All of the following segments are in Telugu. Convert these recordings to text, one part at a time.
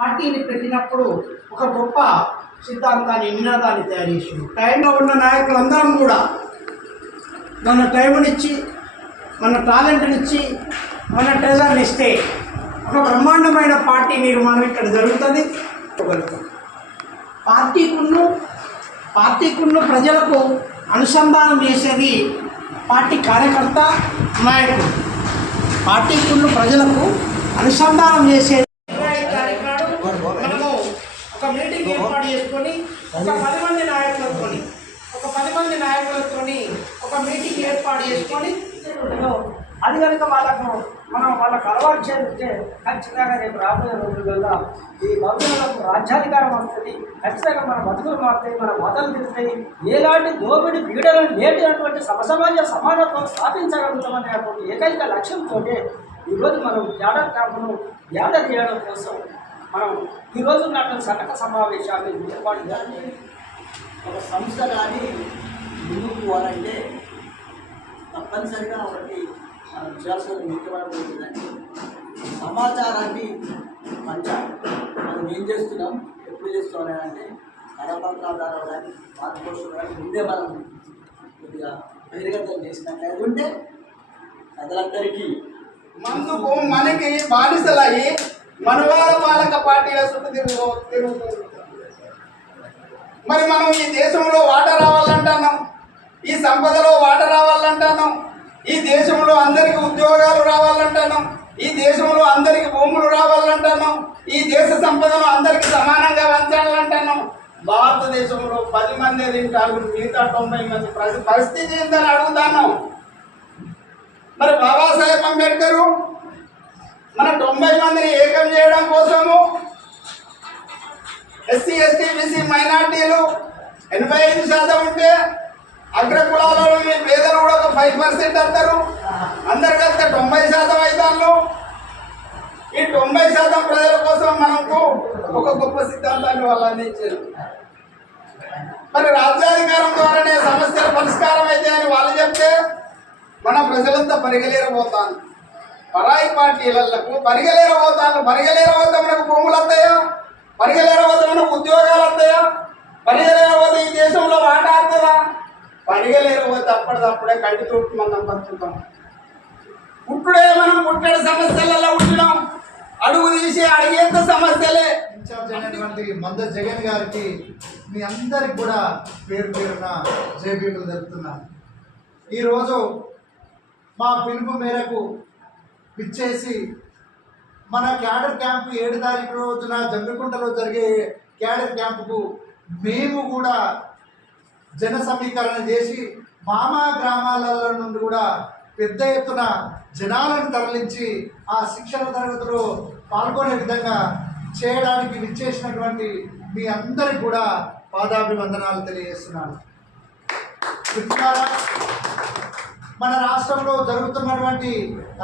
పార్టీని పెట్టినప్పుడు ఒక గొప్ప సిద్ధాంతాన్ని నినాదాన్ని తయారు చేసింది. టైంలో ఉన్న నాయకులందరం కూడా మన టైంనిచ్చి మన టాలెంట్నిచ్చి మన ట్రెజర్ని ఇస్తే ఒక బ్రహ్మాండమైన పార్టీ నిర్మాణం ఇక్కడ జరుగుతుంది. పార్టీకున్న ప్రజలకు అనుసంధానం చేసేది పార్టీ కార్యకర్త నాయకుడు. పార్టీకున్న ప్రజలకు అనుసంధానం చేసేది మనము ఒక మీటింగ్ ఏర్పాటు చేసుకొని ఒక 10 మంది నాయకులతోని ఒక మీటింగ్ ఏర్పాటు చేసుకొని అది కనుక వాళ్ళకు అలవాటు చేస్తే ఖచ్చితంగా రేపు రాబోయే రోజులలో ఈ బతుకులకు రాజ్యాధికారం వస్తుంది. ఖచ్చితంగా మన బతుకులు మారుతాయి, మన మొదలు తిరుగుతాయి. ఎలాంటి దోపిడి పీడలను నేటినటువంటి సమానత్వం స్థాపించగలుగుతామనేటువంటి ఏకైక లక్ష్యంతో ఈరోజు మనం క్యాడర్ క్యాంపును గ్యాదర్ చేయడం కోసం మనం ఈరోజు ఉన్నటువంటి సన్నక సమావేశాన్ని ఏర్పాటు చేయాలి. ఒక సంస్థ కానీ ముందుకు పోవాలంటే తప్పనిసరిగా ఒకటి మనం చేయాల్సిన ముఖ్యమైనటువంటి సమాచారాన్ని పంచాలి. మనం ఏం చేస్తున్నాం, ఎప్పుడు చేస్తున్నాం అంటే కరపత్రాల ద్వారా కానీ మార్గదర్శకులు కానీ ముందే మనం కొద్దిగా బహిర్గతం చేసినట్లయితే ఉంటే ప్రజలందరికీ ముందుకు మనకి బానిసలయ్యి మనవాళ్ళ పాలక పార్టీల చుట్టూ తిరుగుతుంది. మరి మనం ఈ దేశంలో వాటా రావాలంటున్నాం, ఈ సంపదలో వాటా రావాలంటున్నాం, ఈ దేశంలో అందరికి ఉద్యోగాలు రావాలంటున్నాం, ఈ దేశంలో అందరికి భూములు రావాలంటున్నాం, ఈ దేశ సంపదను అందరికి సమానంగా పంచాలంటున్నాం. భారతదేశంలో 10 మంది తింటారు, మిగతా 90 మంది పరిస్థితి ఏందని అడుగుతాను. మరి బాబాసాహెబ్ అంబేద్కర్ మన 90 మందిని ఏకం చేయడం కోసము ఎస్సీ ఎస్టీ బీసీ మైనార్టీలు 85% ఉంటే అగ్ర కులాలలో పేదలు కూడా ఒక 5% అంటారు. అందరికంటే 90% అవుతారు. ఈ 90% ప్రజల కోసం మనకు ఒక గొప్ప సిద్ధాంతాన్ని వాళ్ళు అందించారు. మరి రాజ్యాధికారం ద్వారానే సమస్యల పరిష్కారం అయితే అని వాళ్ళు చెప్తే మన ప్రజలంతా పరిగెలేరబోతాను. పరాయి పార్టీలకు పరిగెలేరబోతాను. పరిగెలేరబోతే మనకు భూములు వస్తాయా? పరిగెలేరబోతే మనకు ఉద్యోగాలు వస్తాయా? పరిగెలేరబోతే ఈ దేశంలో వాటా వస్తుందా? పరిగెలేరబోతే అప్పటిదప్పుడే కంటి తోటి మనం బతుకుతాం. పుట్టుడే మనం పుట్టడి సమస్యలలో ఉంటున్నాం. అడుగు తీసి అడిగేంత సమస్యలే. ఇన్ఛార్జ్ అయినటువంటి మంద జగన్ గారికి మీ అందరికి కూడా పేరు పేరున జేబీలు జరుపుతున్నాను. ఈరోజు మా పిలుపు మేరకు పిచ్చేసి మన క్యాడర్ క్యాంపు 7 తారీఖు రోజున జమ్మికుంటలో జరిగే క్యాడర్ క్యాంపుకు మేము కూడా జన సమీకరణ చేసి మామా గ్రామాలలో నుండి కూడా పెద్ద ఎత్తున జనాలను తరలించి ఆ శిక్షణ తరగతిలో పాల్గొనే విధంగా చేయడానికి విచ్చేసినటువంటి మీ అందరికి కూడా పాదాభివందనాలు తెలియజేస్తున్నాను. మన రాష్ట్రంలో జరుగుతున్నటువంటి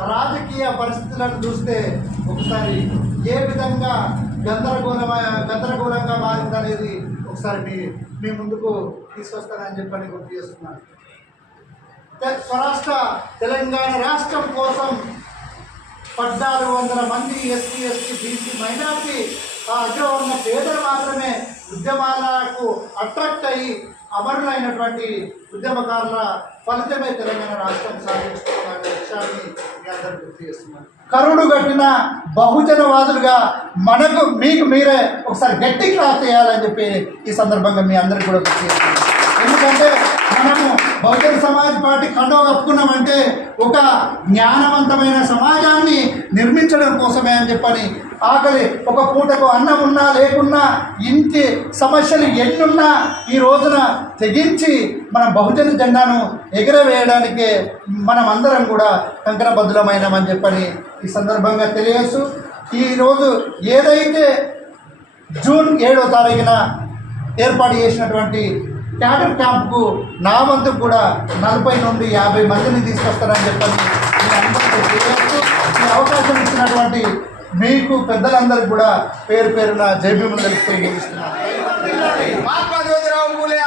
రాజకీయ పరిస్థితులను చూస్తే ఒకసారి ఏ విధంగా గందరగోళంగా మారిందనేది ఒకసారి మీ ముందుకు తీసుకొస్తానని చెప్పని గుర్తు చేస్తున్నాను. స్వరాష్ట్ర తెలంగాణ రాష్ట్రం కోసం 1400 మంది ఎస్సీ ఎస్టీ బీసీ మైనార్టీ అగ్రవర్ణ పేదలు మాత్రమే ఉద్యమాలకు అట్రాక్ట్ అయ్యి అమరులైనటువంటి ఉద్యమకారుల ఫలితమే తెలంగాణ రాష్ట్రం సాధించుకున్న విషయాన్ని మీ అందరూ గుర్తు చేస్తున్నారు. కరుడు కట్టిన బహుజనవాదులుగా మీకు మీరే ఒకసారి గట్టి క్లాస్ చేయాలని చెప్పి ఈ సందర్భంగా మీ అందరికీ కూడా గుర్తు చేస్తున్నారు. ఎందుకంటే మనము బహుజన సమాజ్ పార్టీ కండవ కప్పుకున్నామంటే ఒక జ్ఞానవంతమైన సమాజాన్ని నిర్మించడం కోసమే అని చెప్పని ఆకలి ఒక పూటకు అన్నం ఉన్నా లేకున్నా ఇంటి సమస్యలు ఎన్నున్నా ఈ రోజున తెగించి మన బహుజన జెండాను ఎగరవేయడానికే మనం అందరం కూడా కంకణబద్ధులమైనామని చెప్పని ఈ సందర్భంగా తెలియజేస్తూ ఈరోజు ఏదైతే జూన్ 7వ తారీఖున ఏర్పాటు చేసినటువంటి క్యాడర్ క్యాంప్కు నా వంతు కూడా 40 నుండి 50 మందిని తీసుకొస్తారని చెప్పని మీ అందరికీ తెలియజేస్తూ ఈ అవకాశం ఇచ్చినటువంటి మీకు పెద్దలందరికీ కూడా పేరు పేరున జైభీములు తెలుపుతూ ముగిస్తున్నాను. మహాత్మా జ్యోతిరావు పూలే